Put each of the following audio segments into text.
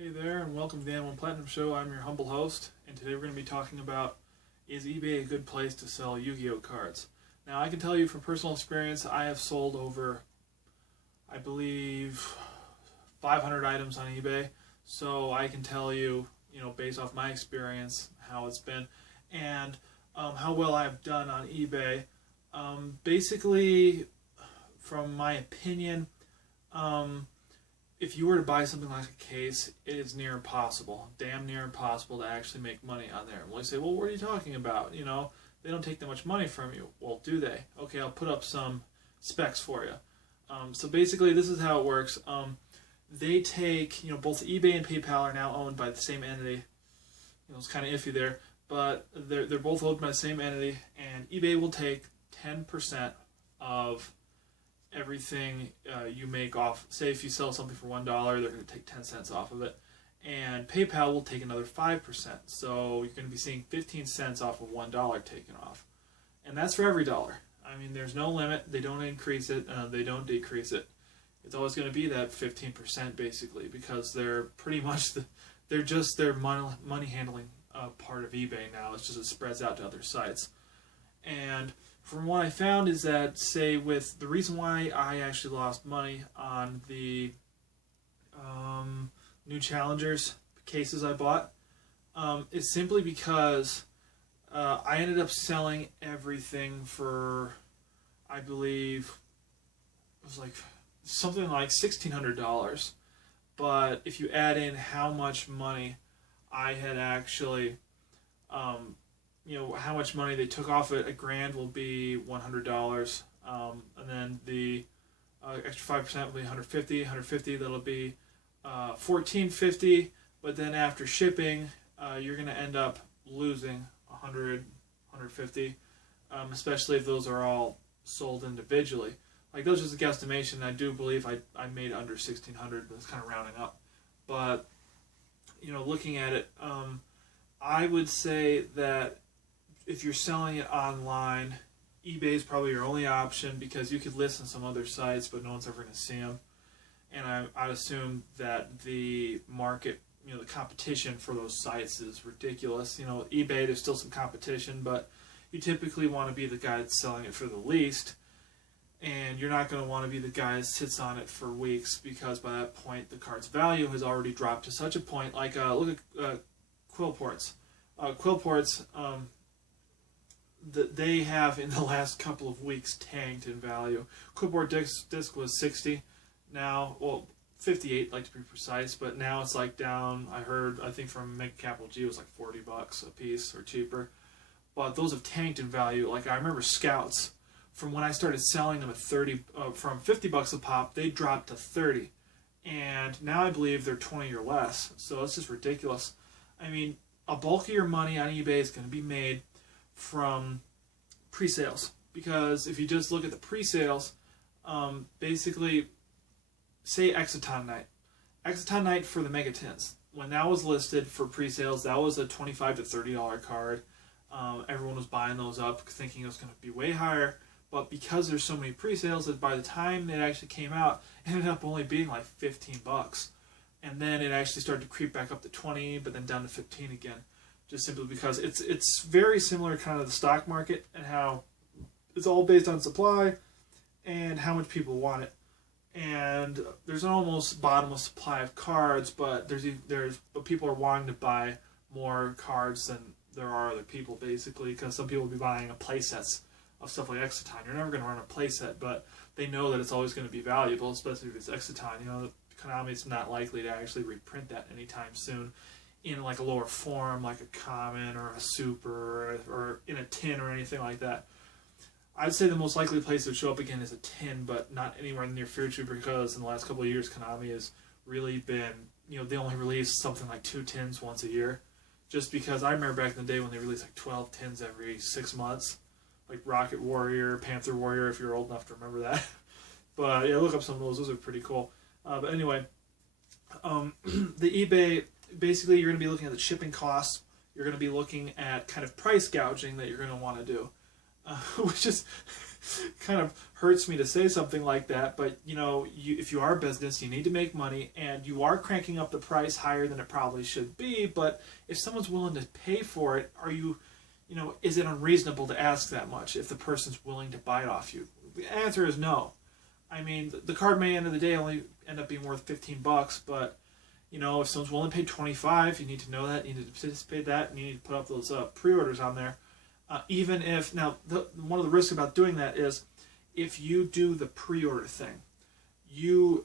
Hey there, and welcome to the N1 Platinum Show. I'm your humble host, and today we're going to be talking about, is eBay a good place to sell Yu-Gi-Oh cards? Now, I can tell you from personal experience, I have sold over, I believe, 500 items on eBay, so I can tell you, based off my experience, how it's been, and how well I've done on eBay. Basically, from my opinion, if you were to buy something like a case, it is near impossible, damn near impossible to actually make money on there. Well, you say, well, what are you talking about? They don't take that much money from you. Well, do they? Okay, I'll put up some specs for you. So basically, this is how it works. They take, both eBay and PayPal are now owned by the same entity. It's kind of iffy there, but they're both owned by the same entity, and eBay will take 10% of everything you make off. Say if you sell something for $1, they're going to take 10 cents off of it, and PayPal will take another 5%. So you're going to be seeing 15 cents off of $1 taken off, and that's for every dollar. I mean, there's no limit. They don't increase it. They don't decrease it. It's always going to be that 15% basically, because they're pretty much they're just their money handling part of eBay now. It's just it spreads out to other sites. And from what I found is that, say, with the reason why I actually lost money on the new Challengers cases I bought is simply because I ended up selling everything for, I believe, it was like something like $1,600. But if you add in how much money I had actually how much money they took off it, a grand will be $100, and then the extra 5% will be $150. That'll be $1,450. But then after shipping, you're going to end up losing $100, $150, especially if those are all sold individually. Like, those is a guesstimation. I do believe I made under $1,600, but it's kind of rounding up. But looking at it, I would say that if you're selling it online, eBay is probably your only option, because you could list on some other sites, but no one's ever going to see them. And I'd assume that the market, the competition for those sites is ridiculous. eBay, there's still some competition, but you typically want to be the guy that's selling it for the least. And you're not going to want to be the guy that sits on it for weeks, because by that point the card's value has already dropped to such a point. Like, look at Quillports. Quillports, they have in the last couple of weeks tanked in value. Quillport disc was 60 now, well 58 like to be precise, but now it's like down. I think from Mega Capital G it was like $40 a piece or cheaper. But those have tanked in value. Like, I remember Scouts, from when I started selling them at from $50 a pop, they dropped to 30, and now I believe they're 20 or less. So it's just ridiculous. I mean, a bulk of your money on eBay is going to be made from pre-sales, because if you just look at the pre-sales, basically, say Exciton Night for the Mega Tins, when that was listed for pre-sales, that was a $25 to $30 card. Everyone was buying those up thinking it was going to be way higher, but because there's so many pre-sales, that by the time it actually came out, it ended up only being like $15. And then it actually started to creep back up to 20, but then down to 15 again. Just simply because it's very similar kind of the stock market, and how it's all based on supply and how much people want it. And there's an almost bottomless supply of cards, but but people are wanting to buy more cards than there are other people, basically, because some people will be buying a play sets of stuff like Exciton. You're never going to run a play set, but they know that it's always going to be valuable, especially if it's Exciton. Konami's not likely to actually reprint that anytime soon in like a lower form, like a common or a super, or in a tin or anything like that. I'd say the most likely place it would show up again is a tin, but not anywhere in the near future, because in the last couple of years Konami has really been, they only release something like 2 tins once a year. Just because I remember back in the day when they released like 12 tins every 6 months, like Rocket Warrior, Panther Warrior, if you're old enough to remember that. But yeah, look up some of those are pretty cool. But anyway, the eBay, basically you're going to be looking at the shipping costs. You're going to be looking at kind of price gouging that you're going to want to do. which is kind of hurts me to say something like that. But you know, if you are a business, you need to make money, and you are cranking up the price higher than it probably should be. But if someone's willing to pay for it, are you, you know, is it unreasonable to ask that much if the person's willing to buy it off you? The answer is no. I mean, the card may, end of the day, only end up being worth $15, but you know, if someone's willing to pay $25, you need to know that, you need to anticipate that, and you need to put up those pre-orders on there. Even if, now, one of the risks about doing that is, if you do the pre-order thing, you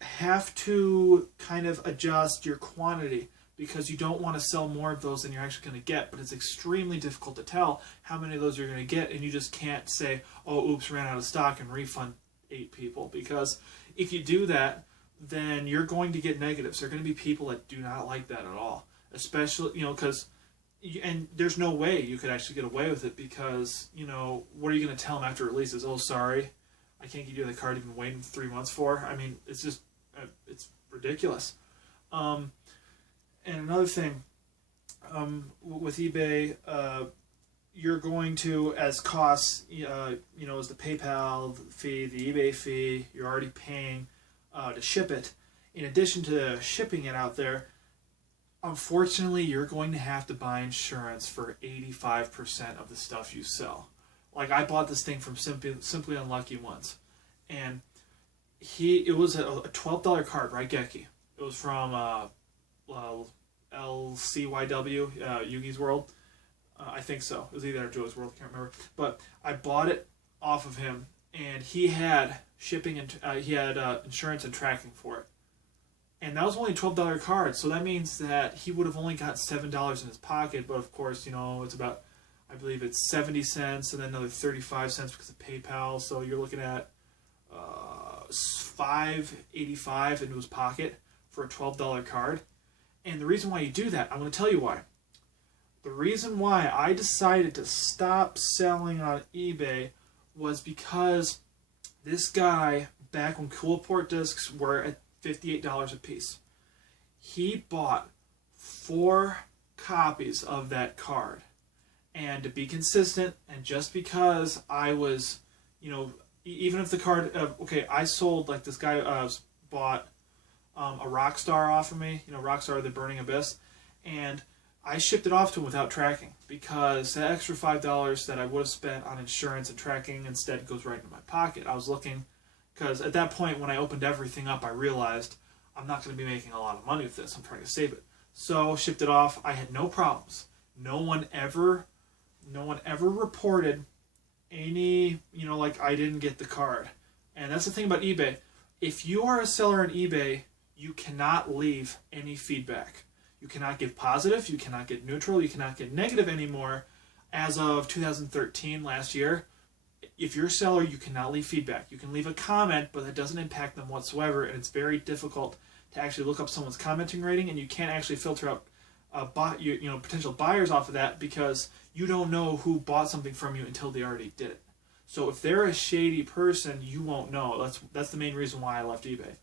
have to kind of adjust your quantity, because you don't want to sell more of those than you're actually going to get, but it's extremely difficult to tell how many of those you're going to get, and you just can't say, oh, oops, ran out of stock, and refund 8 people, because if you do that, then you're going to get negatives. There are going to be people that do not like that at all, especially, you know, because, and there's no way you could actually get away with it, because, you know, what are you going to tell them after it releases? Oh, sorry, I can't give you the card you've been waiting 3 months for. I mean, it's just, it's ridiculous. And another thing, with eBay, you're going to, as costs, you know, as the PayPal fee, the eBay fee, you're already paying to ship it. In addition to shipping it out there, unfortunately, you're going to have to buy insurance for 85% of the stuff you sell. Like, I bought this thing from Simply Unlucky once, and it was a $12 card, right, Geki? It was from LCYW, Yugi's World. I think so. It was either Joe's World, I can't remember. But I bought it off of him, and he had shipping and he had insurance and tracking for it. And that was only a $12 card, so that means that he would have only got $7 in his pocket. But of course, you know, it's about, I believe it's 70 cents and then another 35 cents because of PayPal. So you're looking at $5.85 into his pocket for a $12 card. And the reason why you do that, I'm going to tell you why. The reason why I decided to stop selling on eBay was because this guy, back when Coolport discs were at $58 a piece, he bought 4 copies of that card. And to be consistent, and just because I was, you know, even if the card, okay, I sold, like, this guy bought a Rockstar off of me, you know, Rockstar the Burning Abyss, and I shipped it off to him without tracking, because that extra $5 that I would have spent on insurance and tracking instead goes right into my pocket. I was looking, because at that point when I opened everything up, I realized I'm not going to be making a lot of money with this. I'm trying to save it. So shipped it off. I had no problems. No one ever reported any, you know, like, I didn't get the card. And that's the thing about eBay. If you are a seller on eBay, you cannot leave any feedback. You cannot give positive, you cannot get neutral, you cannot get negative anymore. As of 2013, last year, if you're a seller, you cannot leave feedback. You can leave a comment, but that doesn't impact them whatsoever, and it's very difficult to actually look up someone's commenting rating, and you can't actually filter out potential buyers off of that, because you don't know who bought something from you until they already did it. So if they're a shady person, you won't know. That's the main reason why I left eBay,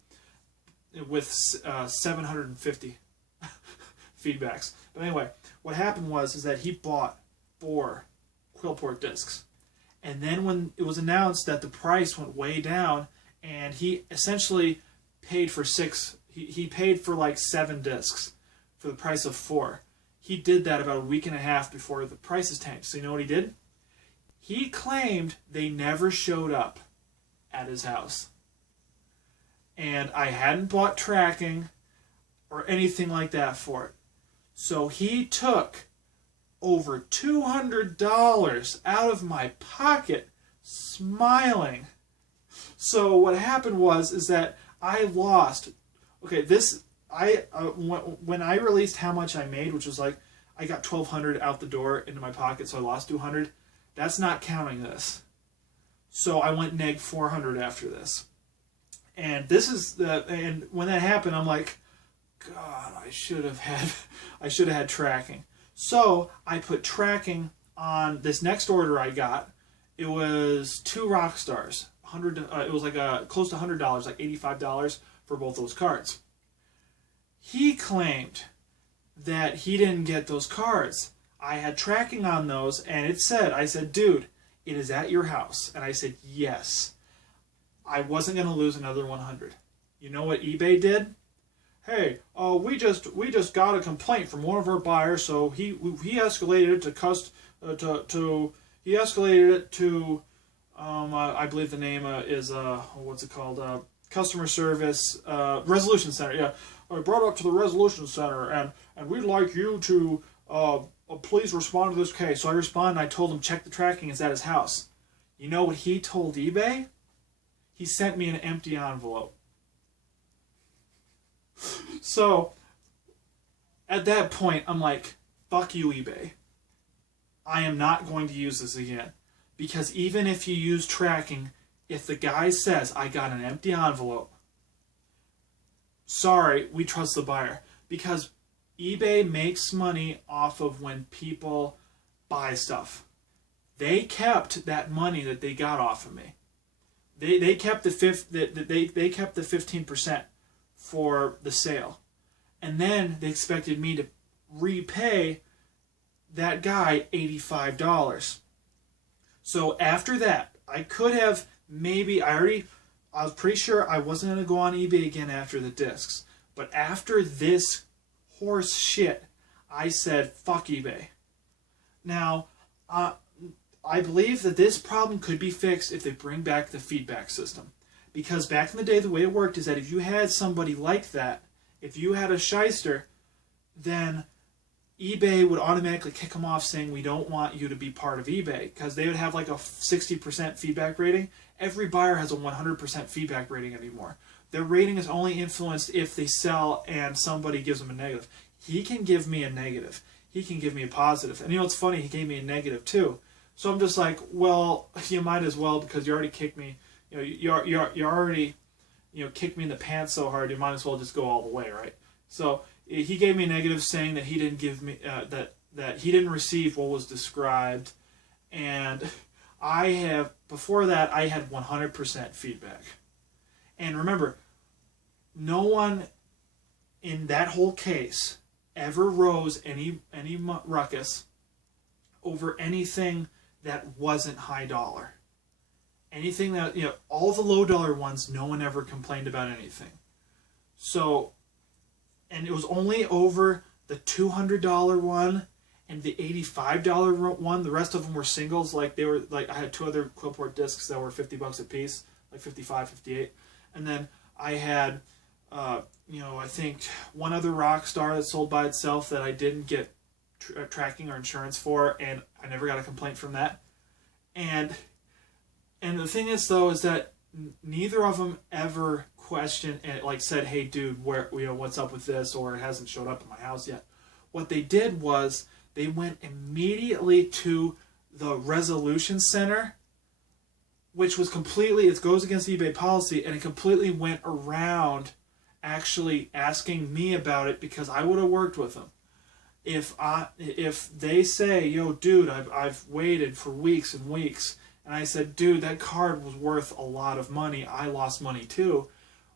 with 750 feedbacks. But anyway, what happened is that he bought 4 Quillport discs. And then when it was announced that the price went way down, and he essentially paid for 6, he paid for like 7 discs for the price of 4. He did that about a week and a half before the prices tanked. So you know what he did? He claimed they never showed up at his house. And I hadn't bought tracking or anything like that for it. So he took over $200 out of my pocket, smiling. So what happened is that I lost. Okay, when I released how much I made, which was like, I got $1,200 out the door into my pocket, so I lost $200. That's not counting this. So I went neg $400 after this. And and when that happened, I'm like, God, I should have had tracking. So I put tracking on this next order I got. It was 2 Rockstars. It was like close to $100, like $85 for both those cards. He claimed that he didn't get those cards. I had tracking on those, and I said, dude, it is at your house. And I said, yes. I wasn't going to lose another 100. You know what eBay did? Hey, we just got a complaint from one of our buyers, so he escalated it to I believe the name is what's it called, customer service resolution center. Yeah, I brought it up to the resolution center, and we'd like you to please respond to this case. So I responded, and I told him check the tracking. It's at his house. You know what he told eBay? He sent me an empty envelope. So, at that point, I'm like, fuck you, eBay. I am not going to use this again. Because even if you use tracking, if the guy says, I got an empty envelope, sorry, we trust the buyer. Because eBay makes money off of when people buy stuff. They kept that money that they got off of me. They kept the 15% for the sale. And then they expected me to repay that guy $85. So after that, I could have I was pretty sure I wasn't going to go on eBay again after the discs. But after this horse shit, I said, fuck eBay. Now, I believe that this problem could be fixed if they bring back the feedback system. Because back in the day, the way it worked is that if you had somebody like that, if you had a shyster, then eBay would automatically kick them off saying, we don't want you to be part of eBay. Because they would have like a 60% feedback rating. Every buyer has a 100% feedback rating anymore. Their rating is only influenced if they sell and somebody gives them a negative. He can give me a negative. He can give me a positive. And you know what's funny? He gave me a negative too. So I'm just like, well, you might as well, because you already kicked me. You know, you already, kicked me in the pants so hard. You might as well just go all the way, right? So he gave me a negative, saying that he didn't give me that he didn't receive what was described, and before that I had 100% feedback. And remember, no one in that whole case ever rose any ruckus over anything that wasn't high dollar. Anything that, all the low dollar ones, no one ever complained about anything. So, and it was only over the $200 one and the $85 one. The rest of them were singles. I had two other Quillport discs that were $50 a piece, like 55, 58. And then I had, I think one other Rockstar that sold by itself that I didn't get tracking or insurance for, and I never got a complaint from that. And the thing is, though, is that neither of them ever questioned and said, "Hey, dude, what's up with this?" or "It hasn't showed up at my house yet." What they did was they went immediately to the resolution center, which was completely, it goes against eBay policy, and it completely went around actually asking me about it, because I would have worked with them. If they say, "Yo, dude, I've waited for weeks and weeks," and I said, "Dude, that card was worth a lot of money. I lost money too."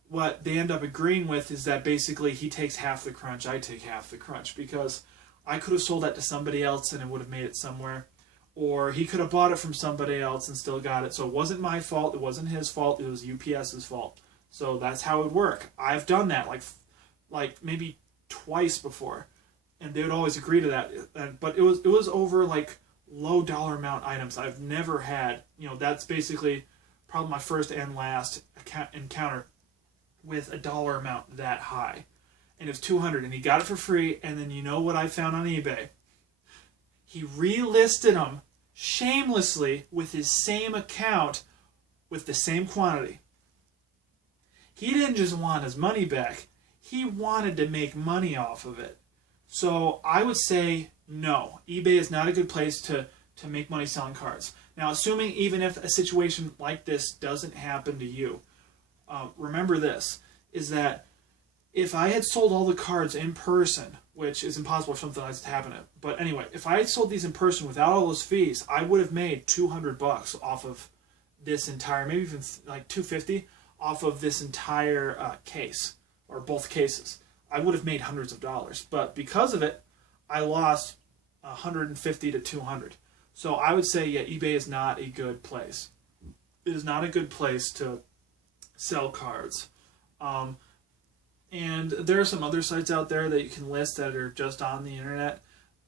What they end up agreeing with is that basically he takes half the crunch, I take half the crunch, because I could have sold that to somebody else and it would have made it somewhere, or he could have bought it from somebody else and still got it. So it wasn't my fault, it wasn't his fault, it was UPS's fault. So that's how it would work. I've done that like maybe twice before, and they would always agree to that. But it was over low dollar amount items. I've never had, that's basically probably my first and last encounter with a dollar amount that high. And it was $200, and he got it for free. And then you know what I found on eBay? He relisted them shamelessly with his same account with the same quantity. He didn't just want his money back. He wanted to make money off of it. So I would say no. eBay is not a good place to make money selling cards. Now, assuming even if a situation like this doesn't happen to you, remember this, is that if I had sold all the cards in person, which is impossible for something like this to happen, but anyway, if I had sold these in person without all those fees, I would have made $200 off of this entire, maybe even like $250 off of this entire case, or both cases. I would have made hundreds of dollars, but because of it, I lost $150 to $200. So I would say, yeah, eBay is not a good place. It is not a good place to sell cards. And there are some other sites out there that you can list that are just on the internet,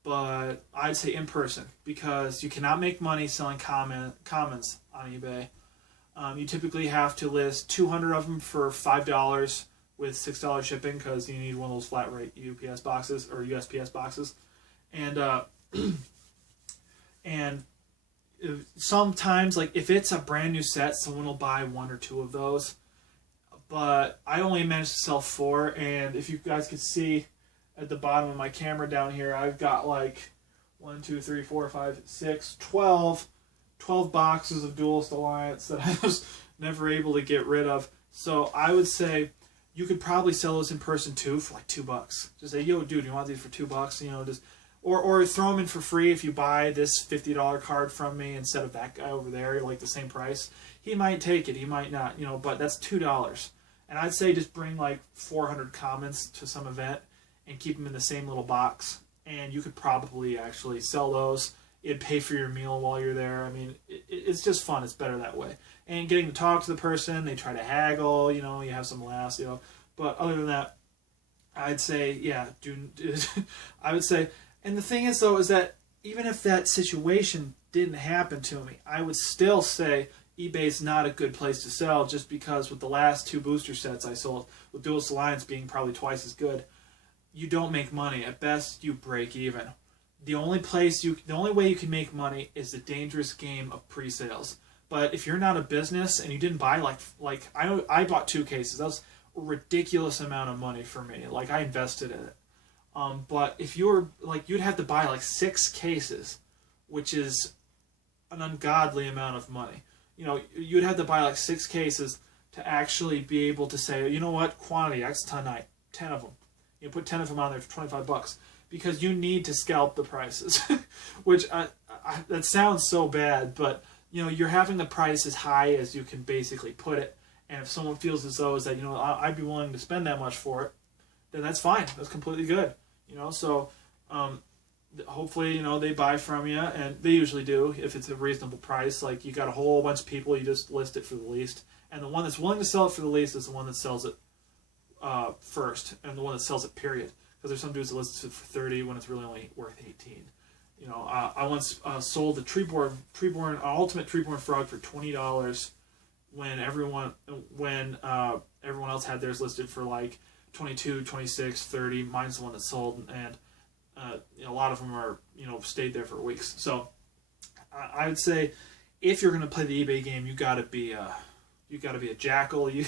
but I'd say in person, because you cannot make money selling commons on eBay. You typically have to list 200 of them for $5 with $6 shipping, because you need one of those flat rate UPS boxes or USPS boxes. And and sometimes, like, if it's a brand new set, someone will buy 1 or 2 of those. But I only managed to sell 4, and if you guys could see at the bottom of my camera down here, I've got like 1, 2, 3, 4, 5, 6, 12 boxes of Duelist Alliance that I was never able to get rid of. So I would say you could probably sell those in person too for like $2. Just say, yo, dude, you want these for $2? You know, just or throw them in for free if you buy this $50 card from me instead of that guy over there, like the same price. He might take it, he might not, you know, but that's $2. And I'd say just bring like 400 commons to some event and keep them in the same little box, and you could probably actually sell those. It'd pay for your meal while you're there. I mean, it's just fun. It's better that way. And getting to talk to the person, they try to haggle, you know, you have some laughs, you know. But other than that, I'd say, yeah, I would say, and the thing is, though, is that even if that situation didn't happen to me, I would still say eBay's not a good place to sell, just because with the last 2 booster sets I sold, with Duelist Alliance being probably twice as good, you don't make money. At best, you break even. The only way you can make money is the dangerous game of pre-sales. But if you're not a business and you didn't buy like I bought 2 cases, that was a ridiculous amount of money for me. Like, I invested in it. But if you were like, you'd have to buy like 6 cases, which is an ungodly amount of money. You know, you'd have to buy like 6 cases to actually be able to say, you know what, quantity X tonight, 10 of them. You put 10 of them on there for $25, because you need to scalp the prices, which that sounds so bad, but you know, you're having the price as high as you can basically put it. And if someone feels as though is that, you know, I'd be willing to spend that much for it, then that's fine. That's completely good. You know, so hopefully, you know, they buy from you, and they usually do if it's a reasonable price. Like, you got a whole bunch of people, you just list it for the least, and the one that's willing to sell it for the least is the one that sells it first, and the one that sells it, period. Because there's some dudes that list it for 30 when it's really only worth 18. You know, I once sold the ultimate Treeborn frog for $20 when everyone else had theirs listed for like 22, 26, 30. Mine's the one that sold, and you know, a lot of them are, you know, stayed there for weeks. So I would say, if you're going to play the eBay game, you got to be a jackal. You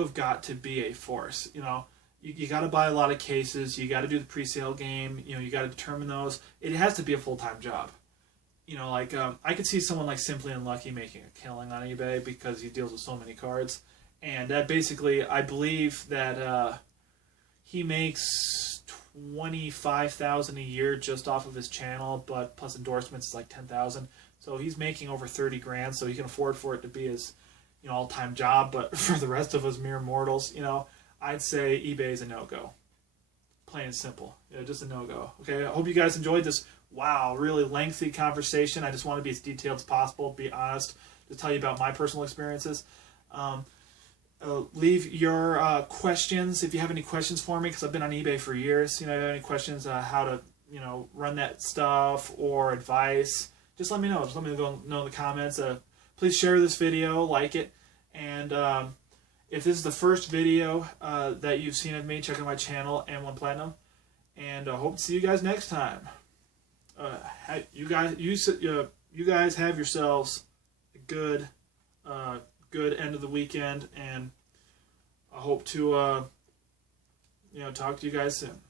have got to be a force. You know, you got to buy a lot of cases. You got to do the pre-sale game. You know, you got to determine those. It has to be a full-time job. You know, like I could see someone like Simply Unlucky making a killing on eBay because he deals with so many cards, and that basically, I believe that he makes $25,000 a year just off of his channel, but plus endorsements is like $10,000. So he's making over 30 grand, so he can afford for it to be his, you know, all-time job. But for the rest of us mere mortals, you know, I'd say eBay is a no-go. Plain and simple. Yeah, just a no-go. Okay, I hope you guys enjoyed this, wow, really lengthy conversation. I just want to be as detailed as possible, be honest, to tell you about my personal experiences. Leave your questions if you have any questions for me, because I've been on eBay for years. You know, if you have any questions how to, you know, run that stuff or advice, just let me know. Just let me know in the comments. Please share this video, like it, and if this is the first video that you've seen of me, check out my channel, M1 Platinum, and I hope to see you guys next time. You guys have yourselves a good end of the weekend, and I hope to you know, talk to you guys soon.